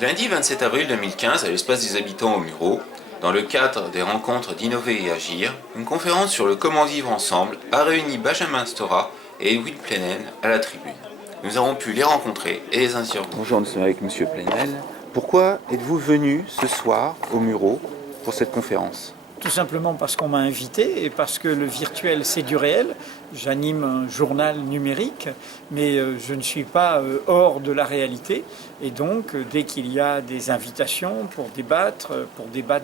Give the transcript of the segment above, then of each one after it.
Lundi 27 avril 2015, à l'Espace des Habitants au Mureau, dans le cadre des rencontres d'Innover et Agir, une conférence sur le comment vivre ensemble a réuni Benjamin Stora et Edwin Plenel à la tribune. Nous avons pu les rencontrer et les interviewer. Bonjour, nous sommes avec M. Plenel. Pourquoi êtes-vous venu ce soir au Mureau pour cette conférence ? Tout simplement parce qu'on m'a invité et parce que le virtuel, c'est du réel. J'anime un journal numérique, mais je ne suis pas hors de la réalité. Et donc, dès qu'il y a des invitations pour débattre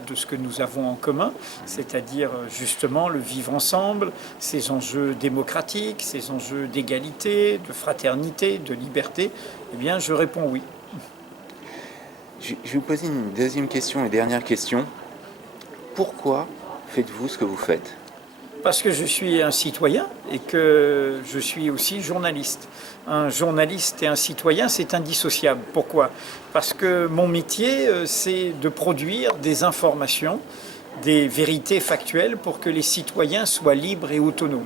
de ce que nous avons en commun, c'est-à-dire justement le vivre ensemble, ces enjeux démocratiques, ces enjeux d'égalité, de fraternité, de liberté, eh bien, je réponds oui. Je vais vous poser une deuxième question et dernière question. Pourquoi faites-vous ce que vous faites ? Parce que je suis un citoyen et que je suis aussi journaliste. Un journaliste et un citoyen, c'est indissociable. Pourquoi ? Parce que mon métier, c'est de produire des informations, des vérités factuelles pour que les citoyens soient libres et autonomes.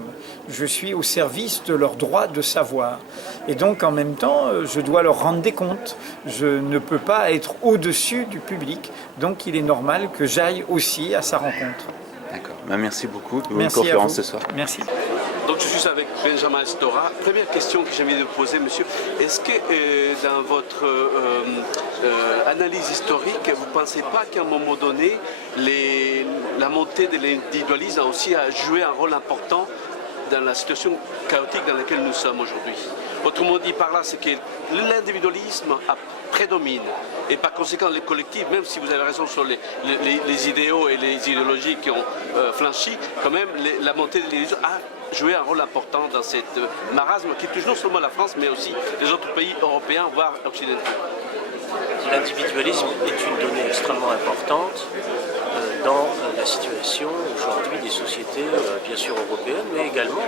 Je suis au service de leur droit de savoir. Et donc, en même temps, je dois leur rendre des comptes. Je ne peux pas être au-dessus du public. Donc, il est normal que j'aille aussi à sa rencontre. D'accord. Merci beaucoup pour votre conférence ce soir. Merci. Donc je suis avec Benjamin Stora. Première question que j'ai envie de poser, monsieur. Est-ce que dans votre analyse historique, vous ne pensez pas qu'à un moment donné, la montée de l'individualisme a aussi joué un rôle important dans la situation chaotique dans laquelle nous sommes aujourd'hui? Autrement dit par là, c'est que l'individualisme prédomine et par conséquent les collectifs, même si vous avez raison sur les idéaux et les idéologies qui ont flanchi, quand même la montée de l'individualisme a joué un rôle important dans cette marasme qui touche non seulement la France mais aussi les autres pays européens, voire occidentaux. L'individualisme est une donnée extrêmement importante dans la situation aujourd'hui des sociétés, bien sûr européennes, mais également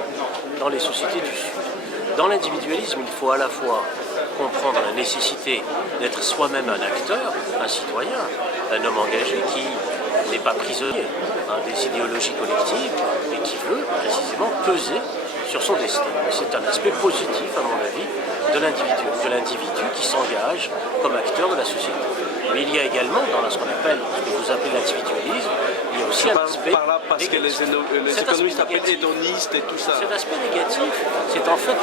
dans les sociétés du Sud. Dans l'individualisme, il faut à la fois comprendre la nécessité d'être soi-même un acteur, un citoyen, un homme engagé qui n'est pas prisonnier des idéologies collectives et qui veut précisément peser sur son destin. C'est un aspect positif, à mon avis, de l'individu qui s'engage comme acteur de la société. Mais il y a également, dans ce qu'on appelle, ce que vous appelez l'individualisme, il y a aussi un aspect par là parce négatif. que les économistes appellent hédoniste et tout ça. Cet aspect négatif, c'est en fait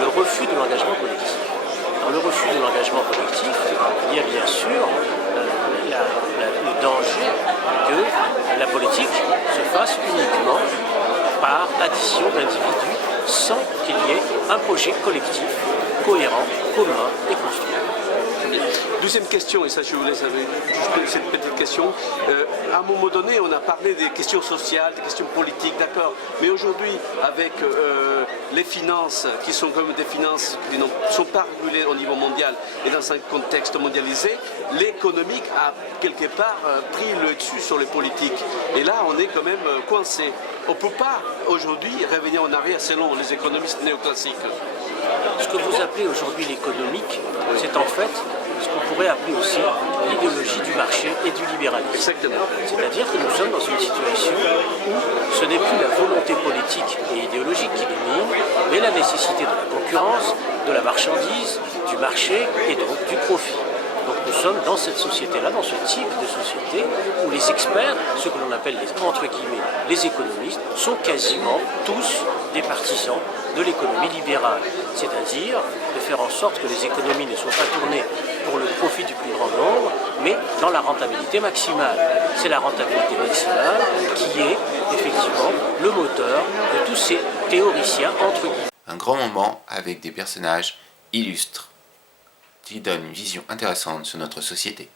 le refus de l'engagement collectif. Dans le refus de l'engagement collectif, il y a bien sûr le danger que la politique se fasse uniquement par addition d'individus sans qu'il y ait un projet collectif, cohérent, commun et construit. Deuxième question, et ça je vous laisse avec juste cette petite question. À un moment donné, on a parlé des questions sociales, des questions politiques, d'accord. Mais aujourd'hui, avec les finances, qui sont comme des finances qui ne sont pas régulées au niveau mondial et dans un contexte mondialisé, l'économique a quelque part pris le dessus sur les politiques. Et là, on est quand même coincé. On ne peut pas aujourd'hui revenir en arrière selon les économistes néoclassiques. Ce que vous appelez aujourd'hui l'économique, c'est en fait ce qu'on pourrait appeler aussi l'idéologie du marché et du libéralisme. Exactement. C'est-à-dire que nous sommes dans une situation où ce n'est plus la volonté politique et idéologique qui domine, mais la nécessité de la concurrence, de la marchandise, du marché et donc du profit. Donc nous sommes dans cette société-là, dans ce type de société où les experts, ce que l'on appelle entre guillemets les économistes, sont quasiment tous des partisans de l'économie libérale. C'est-à-dire de faire en sorte que les économies ne soient pas tournées pour le profit du plus grand nombre, mais dans la rentabilité maximale. C'est la rentabilité maximale qui est effectivement le moteur de tous ces théoriciens entre guillemets. Un grand moment avec des personnages illustres qui donnent une vision intéressante sur notre société.